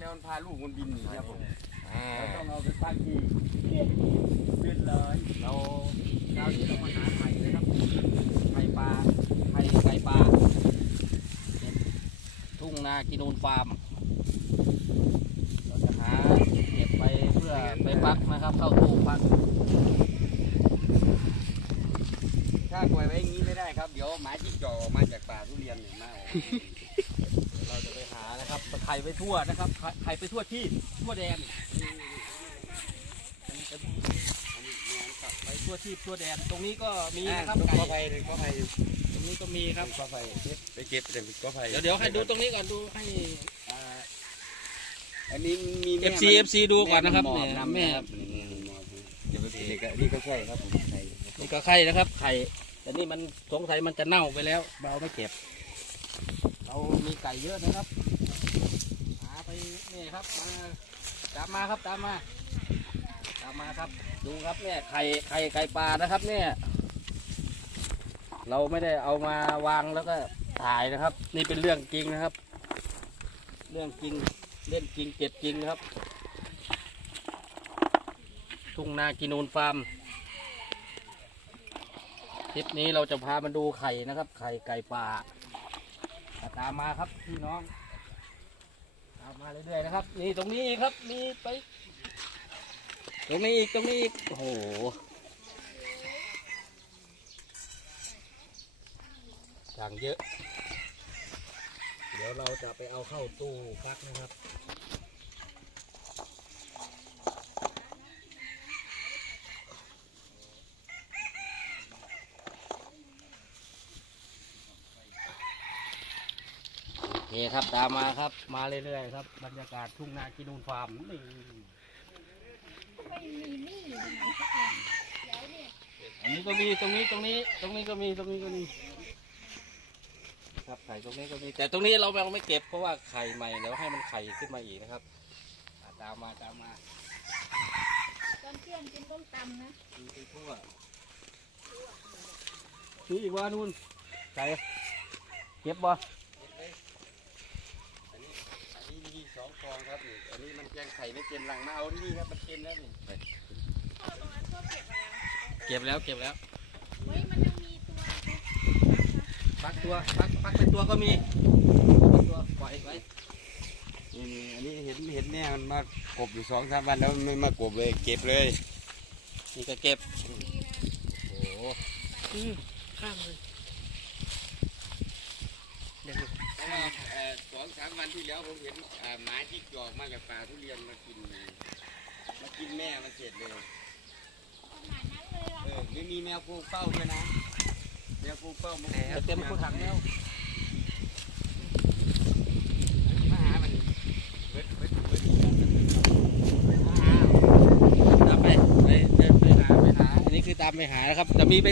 แล้วมันพาลูกมันบินหนีครับผมอ่าเราต้องเอาไปพักที่บินเลยเราเราที่ต้องมาหาไข่เลยครับไข่ปลาไข่ไก่ปลาเป็นทุ่งนากินูนฟาร์มเราจะหาเก็บไปเพื่อไปพักนะครับ เข้าตู้พัก ถ้าปล่อยไว้อย่างนี้ไม่ได้ครับ เดี๋ยวหมาจิ้งจอกออกมาจากป่าทุเรียนเนี่ยมากเราจะไปหานะครับไข่ไปทั่วนะครับไข่ไปทั่วที่ทั่วแดนไปทั่วที่ทั่วแดน ตรงนี้ก็มีนะครับก็ไก่ไผ่ก็ไผ่ตรงนี้ก็มีครับก็ไผ่ไปเก็บแต่ก็ไผ่เดี๋ยวเดี๋ยวให้ดูตรงนี้ก่อนดูให้อันนี้มี FC FC ดูก่อนนะครับเนี่ยแม่ครับนี่หมอบเดี๋ยวไปด็กนี่ก็ใช่ครับ นี่ก็ไข่นะครับ ไข่ แต่นี่มันสงสัยมันจะเน่าไปแล้วเราไม่เก็บ เรามีไก่เยอะนะครับ หาไปนี่ครับมาตามมาครับตามมา ตามมาครับ ดูครับเนี่ยไข่ไข่ไก่ปลานะครับเนี่ย เราไม่ได้เอามาวางแล้วก็ถ่ายนะครับ นี่เป็นเรื่องจริงนะครับ เรื่องจริงเล่นจริงเจ็บจริงครับ ทุ่งนากินูนฟาร์ม คลิปนี้เราจะพามาดูไข่นะครับ ไข่ไก่ป่า ตามมาครับพี่น้องตามมาเรื่อยๆนะครับ นี่ตรงนี้ครับมีไป ตรงนี้อีกตรงนี้อีกโอ้โหอย่างเยอะ เดี๋ยวเราจะไปเอาเข้าตู้ฟักนะครับ เคครับตามมาครับ มาเรื่อยๆครับ บรรยากาศทุ่งนากินูนฟาร์มนี่อันนี้ก็มีตรงนี้ตรงนี้ ตรงนี้ก็มีตรงนี้ก็มี ครับไข่ตรงนี้ก็มี แต่ตรงนี้เราเราไม่เก็บเพราะว่าไข่ใหม่แล้วให้มันไข่ขึ้นมาอีกนะครับอะตามมาตามมาตอนเที่ยงกินต้มตำนะ ดูไปทั่วนี่อีกว่านู่นไก่เก็บบ่ อันนี้อันนี้มีสอง ฟองครับนี่อันนี้มันยังไข่ไม่เต็มรังมาเอาที่นี่ครับมันเต็มแล้วนี่พ่อตรงนั้นก็เก็บมาแล้วเก็บแล้วเก็บแล้วเฮ้ยมันยังมีตัวนะคะฟักตัวฟักฟักเป็นตัวก็มีฟักตัวปล่อยไว้นี่นี่อันนี้เห็นเห็นแม่มันมากบอยู่สองสามวันแล้วมันไม่มากบเลยเก็บเลยนี่ก็เก็บดีนะโอ้โหข้ามเลยเดี๋ยวเพราะว่าเอ่อสองสามวันที่แล้วผมเห็นอ่าหมาจิ้งจอกมาจากป่าทุเรียนมากินมากินแม่มันเสร็จเลยประมาณนั้นเลยเหรอเออไม่มีแมวปูเป้าด้วยนะแมวปูเป้ามันเต็มคูถังแล้วมาหามันเบิดเบิดเบิดตามไปไปไปไปหาไปหาอันนี้คือตามไปหานะครับจะมีไป